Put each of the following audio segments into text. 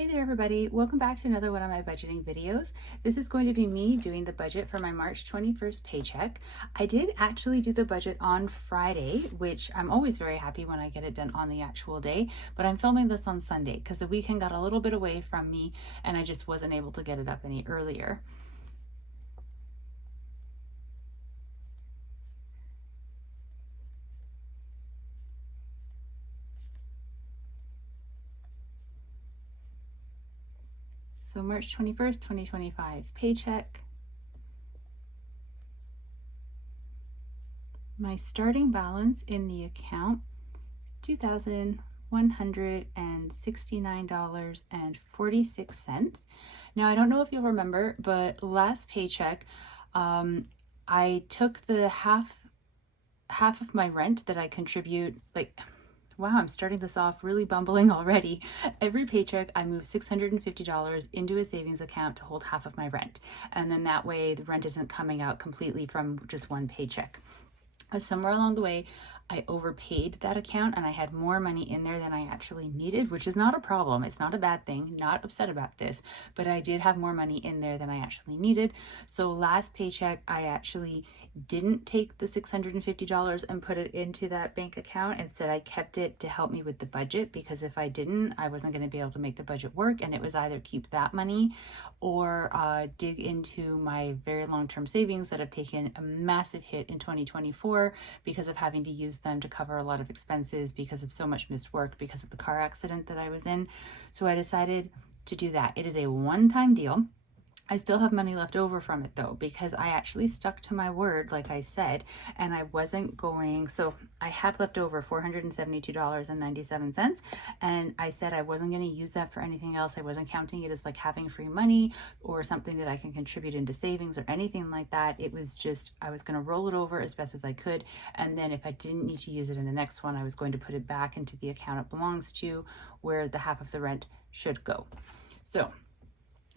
Hey there everybody, welcome back to another one of my budgeting videos. This is going to be me doing the budget for my March 21st paycheck. I did actually do the budget on Friday, which I'm always very happy when I get it done on the actual day, but I'm filming this on Sunday because the weekend got a little bit away from me and I just wasn't able to get it up any earlier. So March 21st, 2025 paycheck. My starting balance in the account is $2,169.46. Now, I don't know if you'll remember, but last paycheck, I took the half of my rent that I contribute, wow, I'm starting this off really bumbling already. Every paycheck, I move $650 into a savings account to hold half of my rent. And then that way the rent isn't coming out completely from just one paycheck. Somewhere along the way, I overpaid that account and I had more money in there than I actually needed, which is not a problem. It's not a bad thing, not upset about this, but I did have more money in there than I actually needed. So last paycheck, I actually didn't take the $650 and put it into that bank account. Instead, I kept it to help me with the budget, because if I didn't, I wasn't going to be able to make the budget work. And it was either keep that money or dig into my very long-term savings that have taken a massive hit in 2024 because of having to use them to cover a lot of expenses because of so much missed work because of the car accident that I was in. So I decided to do that. It is a one-time deal. I still have money left over from it though, because I actually stuck to my word, like I said, and I wasn't going, so I had left over $472.97, and I said I wasn't going to use that for anything else. I wasn't counting it as like having free money or something that I can contribute into savings or anything like that. It was just, I was going to roll it over as best as I could, and then if I didn't need to use it in the next one, I was going to put it back into the account it belongs to, where the half of the rent should go. So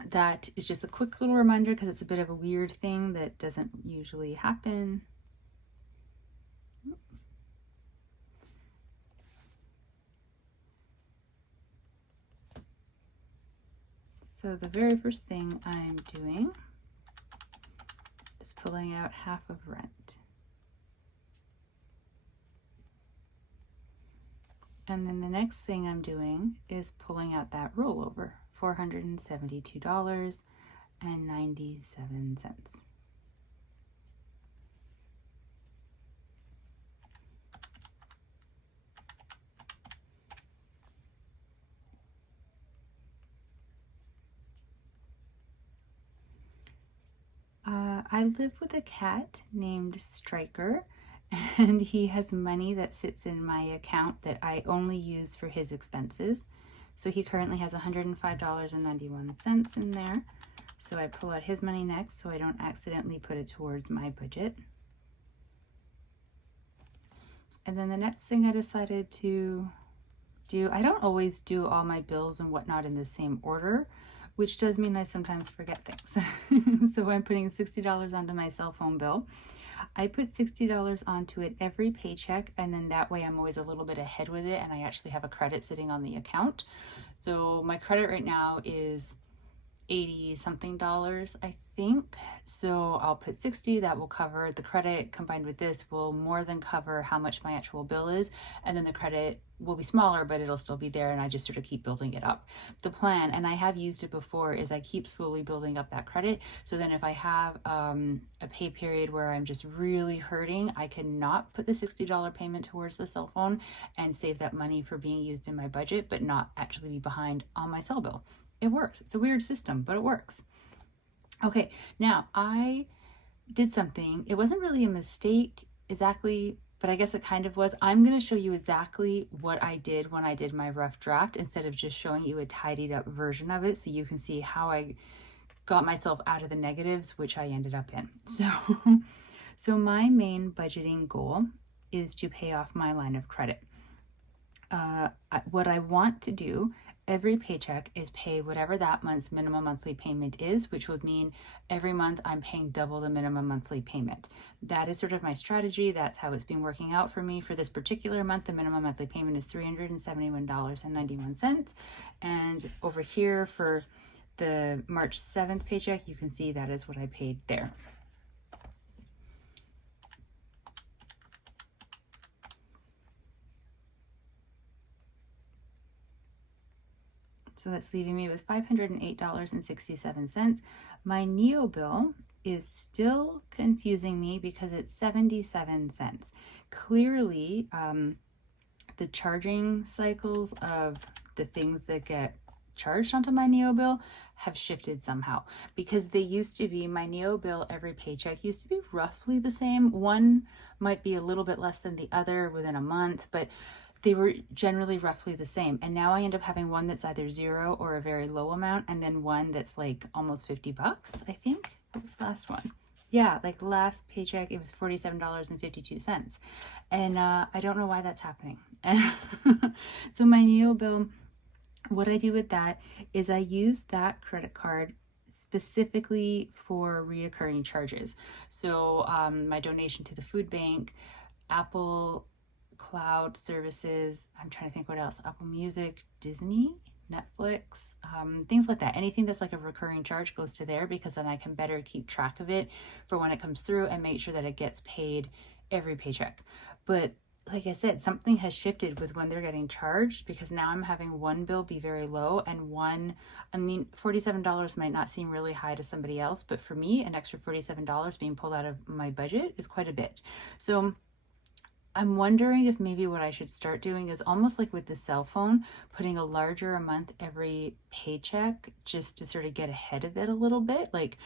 that is just a quick little reminder, because it's a bit of a weird thing that doesn't usually happen. So the very first thing I'm doing is pulling out half of rent. And then the next thing I'm doing is pulling out that rollover, $472.97. I live with a cat named Striker, and he has money that sits in my account that I only use for his expenses. So he currently has $105.91 in there. So I pull out his money next so I don't accidentally put it towards my budget. And then the next thing I decided to do, I don't always do all my bills and whatnot in the same order, which does mean I sometimes forget things. So I'm putting $60 onto my cell phone bill. I put $60 onto it every paycheck, and then that way I'm always a little bit ahead with it, and I actually have a credit sitting on the account. So my credit right now is 80 something dollars, I think. So I'll put 60, that will cover the credit. Combined with this will more than cover how much my actual bill is, and then the credit will be smaller, but it'll still be there, and I just sort of keep building it up. The plan, and I have used it before, is I keep slowly building up that credit, so then if I have a pay period where I'm just really hurting, I can not put the $60 payment towards the cell phone and save that money for being used in my budget, but not actually be behind on my cell bill. It works. It's a weird system, but it works. Okay, now I did something. It wasn't really a mistake exactly, but I guess it kind of was. I'm going to show you exactly what I did when I did my rough draft, instead of just showing you a tidied up version of it, so you can see how I got myself out of the negatives, which I ended up in. So my main budgeting goal is to pay off my line of credit. What I want to do every paycheck is pay whatever that month's minimum monthly payment is, which would mean every month I'm paying double the minimum monthly payment. That is sort of my strategy. That's how it's been working out for me. For this particular month, the minimum monthly payment is $371.91. And over here for the March 7th paycheck, you can see that is what I paid there. So that's leaving me with $508.67. My Neo bill is still confusing me because it's 77 cents. Clearly, the charging cycles of the things that get charged onto my Neo bill have shifted somehow, because they used to be, my Neo bill every paycheck used to be roughly the same. One might be a little bit less than the other within a month, but they were generally roughly the same. And now I end up having one that's either zero or a very low amount, and then one that's like almost 50 bucks, I think. What was the last one? Yeah, like last paycheck, it was $47.52. And I don't know why that's happening. So my Neo bill, what I do with that is I use that credit card specifically for reoccurring charges. So my donation to the food bank, Apple Cloud services, I'm trying to think what else, Apple Music, Disney, Netflix, things like that. Anything that's like a recurring charge goes to there, because then I can better keep track of it for when it comes through and make sure that it gets paid every paycheck. But like I said, something has shifted with when they're getting charged, because now I'm having one bill be very low and one, I mean, $47 might not seem really high to somebody else, but for me, an extra $47 being pulled out of my budget is quite a bit. So I'm wondering if maybe what I should start doing is almost like with the cell phone, putting a larger amount every paycheck just to sort of get ahead of it a little bit. Like,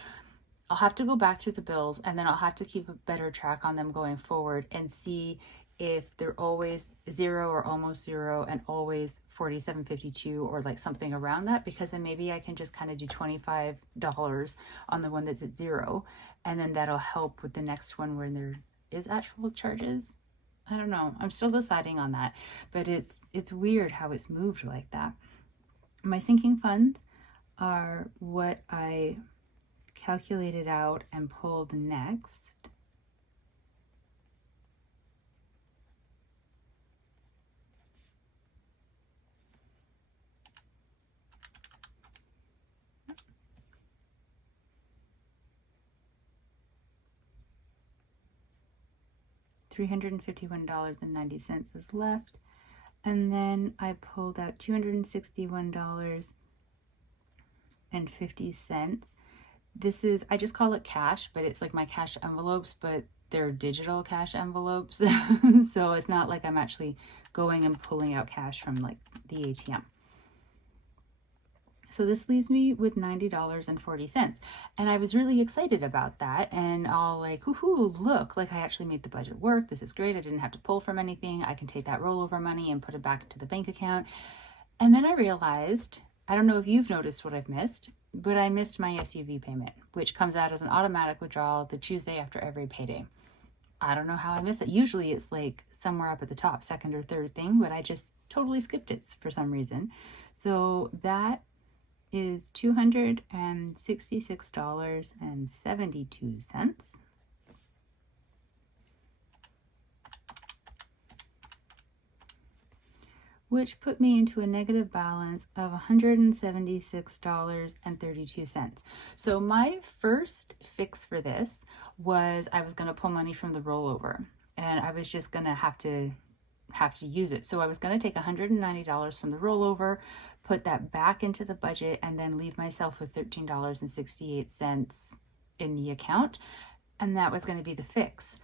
I'll have to go back through the bills, and then I'll have to keep a better track on them going forward and see if they're always zero or almost zero and always $47.52 or like something around that, because then maybe I can just kind of do $25 on the one that's at zero, and then that'll help with the next one where there is actual charges. I don't know. I'm still deciding on that, but it's weird how it's moved like that. My sinking funds are what I calculated out and pulled next. $351.90 is left. And then I pulled out $261.50. This is, I just call it cash, but it's like my cash envelopes, but they're digital cash envelopes. So it's not like I'm actually going and pulling out cash from like the ATM. So this leaves me with $90.40. And I was really excited about that. And all like, woohoo, look, like I actually made the budget work. This is great. I didn't have to pull from anything. I can take that rollover money and put it back into the bank account. And then I realized, I don't know if you've noticed what I've missed, but I missed my SUV payment, which comes out as an automatic withdrawal the Tuesday after every payday. I don't know how I missed it. Usually it's like somewhere up at the top, second or third thing, but I just totally skipped it for some reason. So that is $266.72. Which put me into a negative balance of $176.32. So my first fix for this was I was going to pull money from the rollover, and I was just going to have to use it. So I was going to take $190 from the rollover, put that back into the budget, and then leave myself with $13.68 in the account. And that was going to be the fix.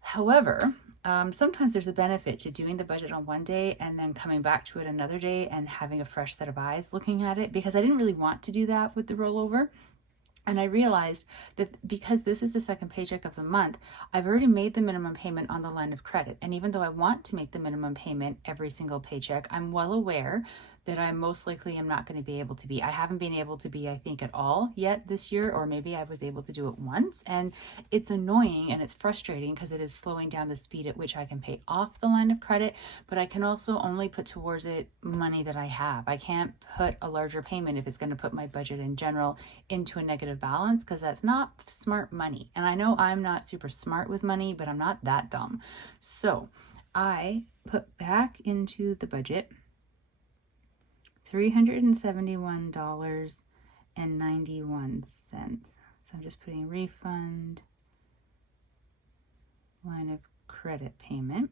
However, sometimes there's a benefit to doing the budget on one day and then coming back to it another day and having a fresh set of eyes looking at it, because I didn't really want to do that with the rollover. And I realized that because this is the second paycheck of the month, I've already made the minimum payment on the line of credit. And even though I want to make the minimum payment every single paycheck, I'm well aware that I most likely am not going to be able to be. I haven't been able to be, I think, at all yet this year, or maybe I was able to do it once. And it's annoying and it's frustrating because it is slowing down the speed at which I can pay off the line of credit, but I can also only put towards it money that I have. I can't put a larger payment if it's going to put my budget in general into a negative balance, because that's not smart money. And I know I'm not super smart with money, but I'm not that dumb. So I put back into the budget $371.91. So I'm just putting refund line of credit payment.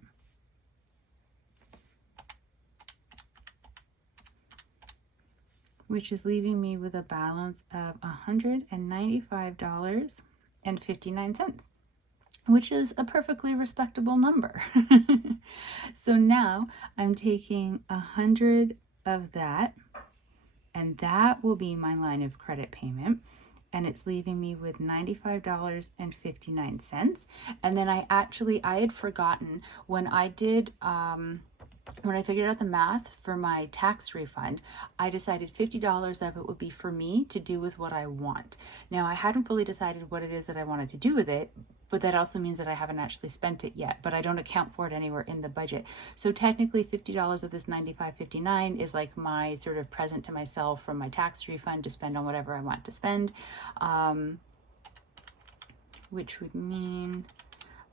Which is leaving me with a balance of $195.59, which is a perfectly respectable number. So now I'm taking 100 of that, and that will be my line of credit payment, and it's leaving me with $95.59. And then I had forgotten when I did when I figured out the math for my tax refund, I decided $50 of it would be for me to do with what I want. Now, I hadn't fully decided what it is that I wanted to do with it, but that also means that I haven't actually spent it yet, but I don't account for it anywhere in the budget. So technically $50 of this $95.59 is like my sort of present to myself from my tax refund to spend on whatever I want to spend, which would mean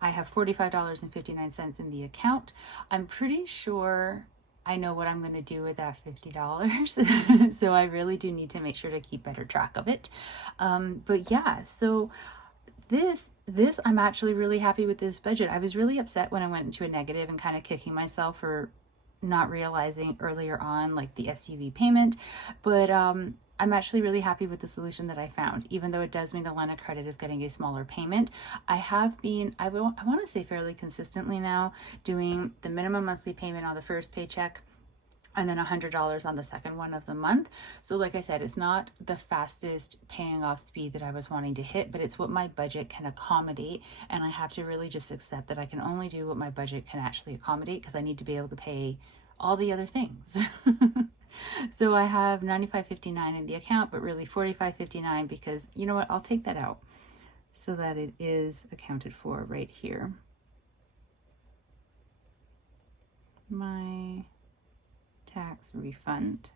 I have $45.59 in the account. I'm pretty sure I know what I'm going to do with that $50. So I really do need to make sure to keep better track of it. But yeah, so this I'm actually really happy with this budget. I was really upset when I went into a negative and kind of kicking myself for not realizing earlier on like the SUV payment, but I'm actually really happy with the solution that I found, even though it does mean the line of credit is getting a smaller payment. I have been, I want to say fairly consistently now, doing the minimum monthly payment on the first paycheck and then $100 on the second one of the month. So like I said, it's not the fastest paying off speed that I was wanting to hit, but it's what my budget can accommodate. And I have to really just accept that I can only do what my budget can actually accommodate, because I need to be able to pay all the other things. So I have $95.59 in the account, but really $45.59, because you know what, I'll take that out so that it is accounted for right here. My tax refund.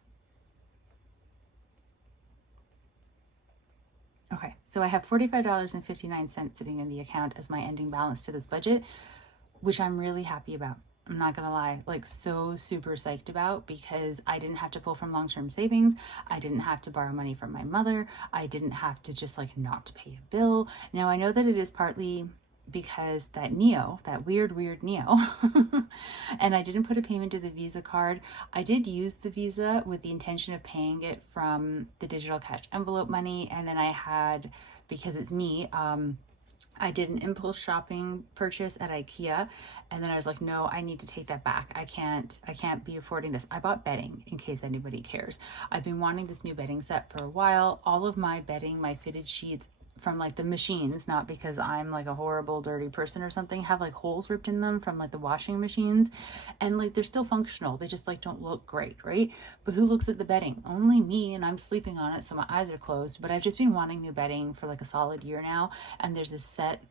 Okay, so I have $45.59 sitting in the account as my ending balance to this budget, which I'm really happy about. I'm not gonna lie, like so super psyched about, because I didn't have to pull from long-term savings. I didn't have to borrow money from my mother. I didn't have to just like not pay a bill. Now I know that it is partly because that weird Neo, and I didn't put a payment to the Visa card. I did use the Visa with the intention of paying it from the digital cash envelope money, and then I had, because it's me, I did an impulse shopping purchase at Ikea, and then I was like, no, I need to take that back. I can't be affording this. I bought bedding, in case anybody cares. I've been wanting this new bedding set for a while. All of my bedding, my fitted sheets from like the machines, not because I'm like a horrible dirty person or something, have like holes ripped in them from like the washing machines, and like they're still functional, they just like don't look great, right? But who looks at the bedding? Only me, and I'm sleeping on it, so my eyes are closed. But I've just been wanting new bedding for like a solid year now, and there's this set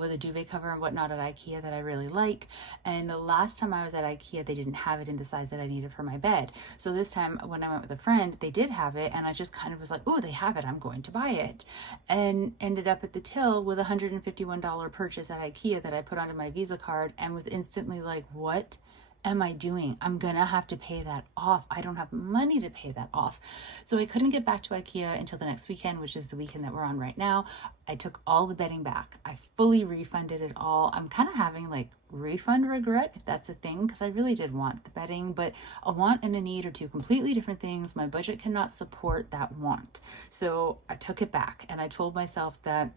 with a duvet cover and whatnot at Ikea that I really like. And the last time I was at Ikea, they didn't have it in the size that I needed for my bed. So this time when I went with a friend, they did have it, and I just kind of was like, oh, they have it, I'm going to buy it. And ended up at the till with a $151 purchase at Ikea that I put onto my Visa card, and was instantly like, what am I doing? I'm gonna have to pay that off. I don't have money to pay that off. So I couldn't get back to Ikea until the next weekend, which is the weekend that we're on right now. I took all the bedding back. I fully refunded it all. I'm kind of having like refund regret, if that's a thing, because I really did want the bedding, but a want and a need are two completely different things. My budget cannot support that want. So I took it back, and I told myself that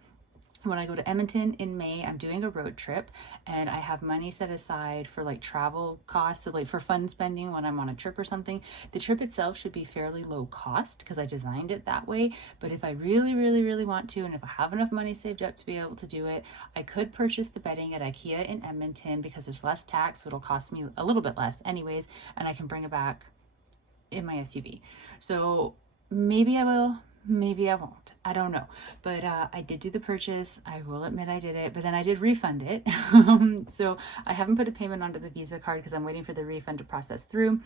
when I go to Edmonton in May, I'm doing a road trip, and I have money set aside for like travel costs, so like for fun spending when I'm on a trip or something. The trip itself should be fairly low cost because I designed it that way, but if I really want to, and if I have enough money saved up to be able to do it, I could purchase the bedding at Ikea in Edmonton because there's less tax, so it'll cost me a little bit less anyways, and I can bring it back in my SUV. So maybe I will, maybe I won't. I don't know. But I did do the purchase. I will admit I did it, but then I did refund it. So I haven't put a payment onto the Visa card because I'm waiting for the refund to process through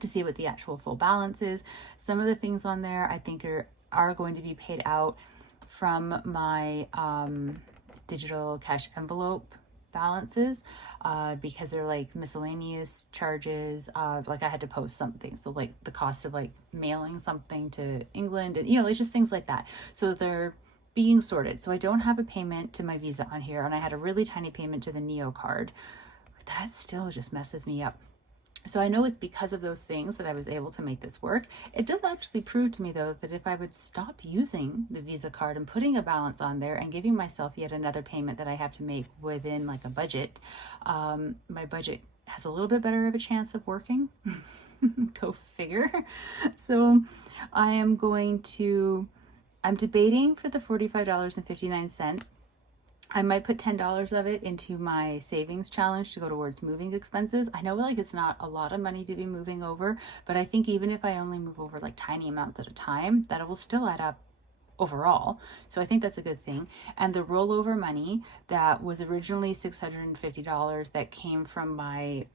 to see what the actual full balance is. Some of the things on there I think are going to be paid out from my digital cash envelope balances because they're like miscellaneous charges. Like I had to post something, so like the cost of like mailing something to England, and like just things like that. So they're being sorted. So I don't have a payment to my Visa on here, and I had a really tiny payment to the Neo card. That still just messes me up. So I know it's because of those things that I was able to make this work. It does actually prove to me though that if I would stop using the Visa card and putting a balance on there and giving myself yet another payment that I have to make within like a budget, my budget has a little bit better of a chance of working. Go figure. So I'm debating for the $45.59. I might put $10 of it into my savings challenge to go towards moving expenses. I know like it's not a lot of money to be moving over, but I think even if I only move over like tiny amounts at a time, that it will still add up overall. So I think that's a good thing. And the rollover money that was originally $650 that came from my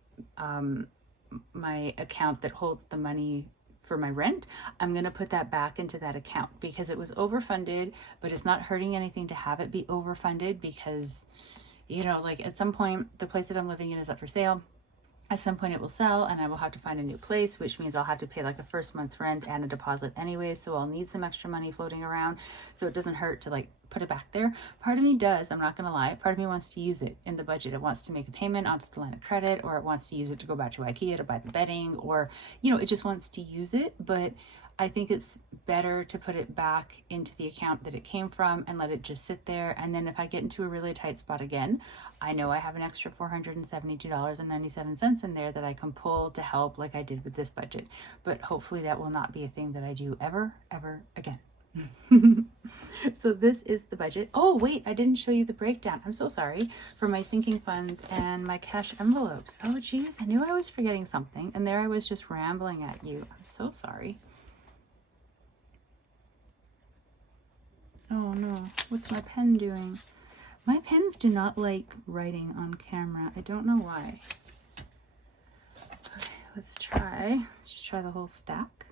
my account that holds the money for my rent, I'm going to put that back into that account because it was overfunded, but it's not hurting anything to have it be overfunded because, like at some point, the place that I'm living in is up for sale. At some point it will sell and I will have to find a new place, which means I'll have to pay like a first month's rent and a deposit anyway. So I'll need some extra money floating around. So it doesn't hurt to like put it back there. Part of me does, I'm not going to lie. Part of me wants to use it in the budget. It wants to make a payment onto the line of credit, or it wants to use it to go back to Ikea to buy the bedding, or, it just wants to use it. But I think it's better to put it back into the account that it came from and let it just sit there. And then if I get into a really tight spot again, I know I have an extra $472.97 in there that I can pull to help like I did with this budget. But hopefully that will not be a thing that I do ever again. So this is the budget. Oh, wait, I didn't show you the breakdown. I'm so sorry, for my sinking funds and my cash envelopes. Oh, geez, I knew I was forgetting something. And there I was just rambling at you. I'm so sorry. Oh no, what's my pen doing? My pens do not like writing on camera. I don't know why. Okay, let's just try the whole stack.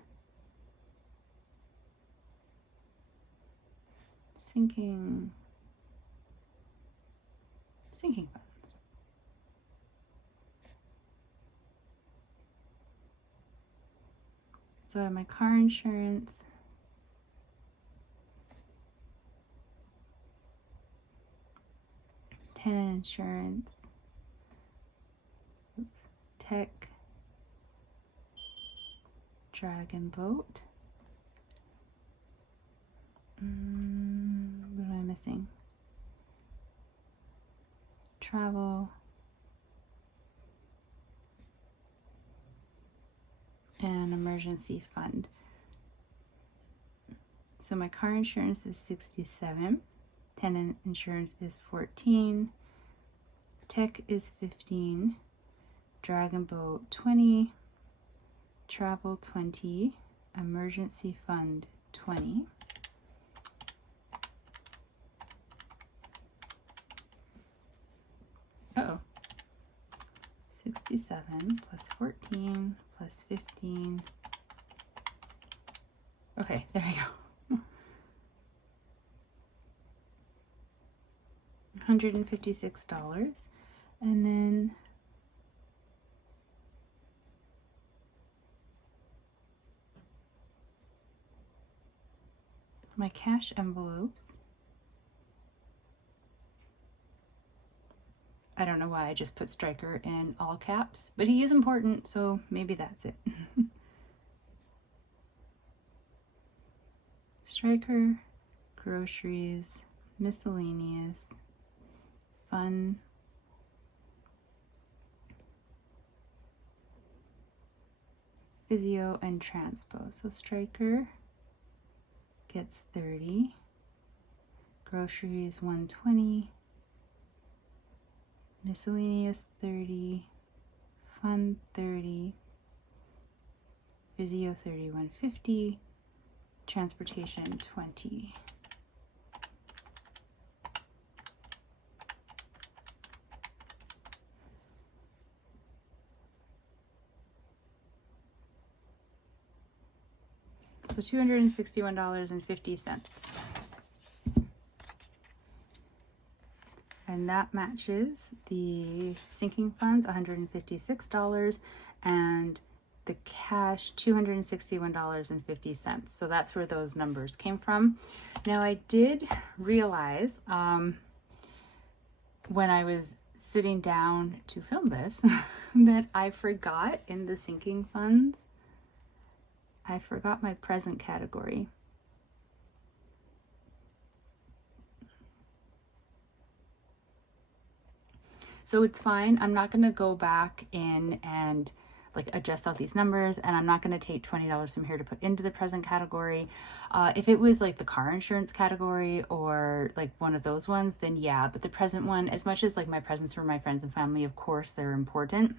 Sinking funds. So I have my car insurance, tenant insurance, tech, dragon boat. What am I missing? Travel, and emergency fund. So my car insurance is $67, tenant insurance is $14, tech is $15, dragon boat $20, travel $20, emergency fund $20. Uh-oh. 67 plus 14 plus 15. Okay, there we go. $156. And then my cash envelopes. I don't know why I just put Striker in all caps, but he is important, so maybe that's it. Striker, groceries, miscellaneous, fun, physio, and transpo. So Striker gets 30, groceries 120, miscellaneous 30, fun 30, Physio $31.50, transportation $20. So $261.50. And that matches the sinking funds, $156, and the cash, $261.50. So that's where those numbers came from. Now I did realize when I was sitting down to film this that I forgot in the sinking funds, I forgot my present category. So it's fine. I'm not going to go back in and like adjust all these numbers, and I'm not going to take $20 from here to put into the present category. If it was like the car insurance category or like one of those ones, then yeah, but the present one, as much as like my presents for my friends and family, of course they're important,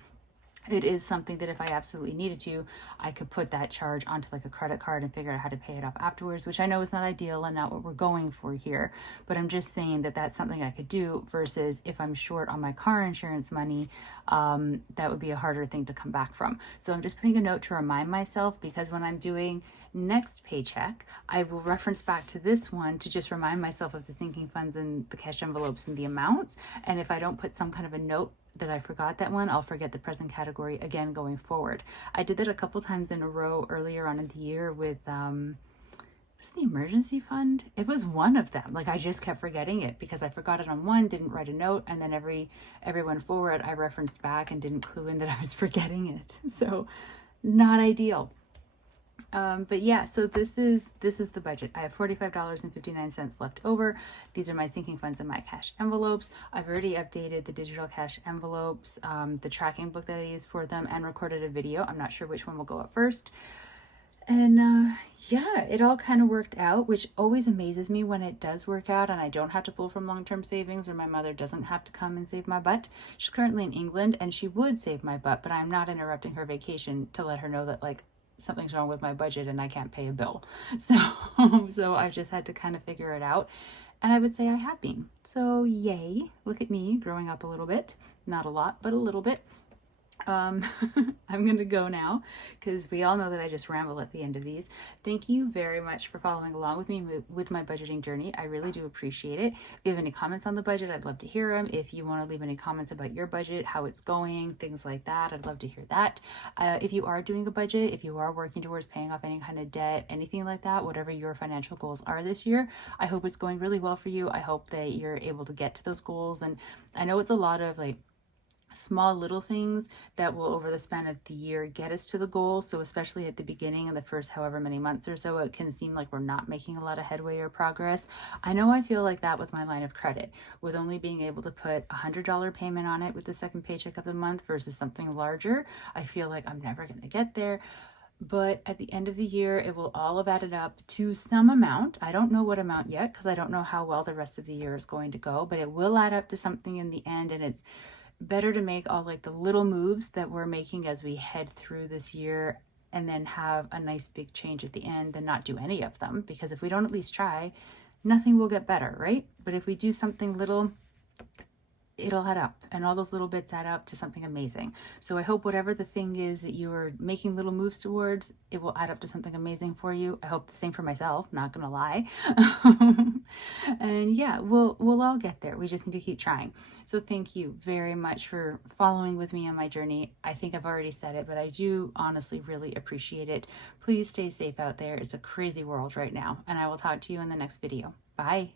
it is something that if I absolutely needed to, I could put that charge onto like a credit card and figure out how to pay it off afterwards, which I know is not ideal and not what we're going for here. But I'm just saying that that's something I could do versus if I'm short on my car insurance money, that would be a harder thing to come back from. So I'm just putting a note to remind myself, because when I'm doing next paycheck, I will reference back to this one to just remind myself of the sinking funds and the cash envelopes and the amounts. And if I don't put some kind of a note that I forgot that one, I'll forget the present category again going forward. I did that a couple times in a row earlier on in the year with was it the emergency fund? It was one of them. Like I just kept forgetting it because I forgot it on one, didn't write a note, and then everyone forward I referenced back and didn't clue in that I was forgetting it. So not ideal. But yeah, so this is the budget. I have $45.59 left over. These are my sinking funds and my cash envelopes. I've already updated the digital cash envelopes, the tracking book that I use for them, and recorded a video. I'm not sure which one will go up first. And yeah, it all kind of worked out, which always amazes me when it does work out and I don't have to pull from long-term savings, or my mother doesn't have to come and save my butt. She's currently in England and she would save my butt, but I'm not interrupting her vacation to let her know that like something's wrong with my budget and I can't pay a bill. So I've just had to kind of figure it out. And I would say I have been. So yay, look at me growing up a little bit. Not a lot, but a little bit. I'm going to go now because we all know that I just ramble at the end of these. Thank you very much for following along with me with my budgeting journey. I really do appreciate it. If you have any comments on the budget, I'd love to hear them. If you want to leave any comments about your budget, how it's going, things like that, I'd love to hear that. If you are doing a budget, if you are working towards paying off any kind of debt, anything like that, whatever your financial goals are this year, I hope it's going really well for you. I hope that you're able to get to those goals. And I know it's a lot of like small little things that will over the span of the year get us to the goal. So especially at the beginning of the first however many months or so, it can seem like we're not making a lot of headway or progress. I know I feel like that with my line of credit, with only being able to put $100 payment on it with the second paycheck of the month versus something larger. I feel like I'm never going to get there. But at the end of the year, it will all have added up to some amount. I don't know what amount yet because I don't know how well the rest of the year is going to go, but it will add up to something in the end. And it's better to make all like the little moves that we're making as we head through this year and then have a nice big change at the end than not do any of them. Because if we don't at least try, nothing will get better, right? But if we do something little, it'll add up, and all those little bits add up to something amazing. So I hope whatever the thing is that you are making little moves towards, it will add up to something amazing for you. I hope the same for myself, not gonna lie. And yeah, we'll all get there. We just need to keep trying. So thank you very much for following with me on my journey. I think I've already said it, but I do honestly really appreciate it. Please stay safe out there. It's a crazy world right now, and I will talk to you in the next video. Bye.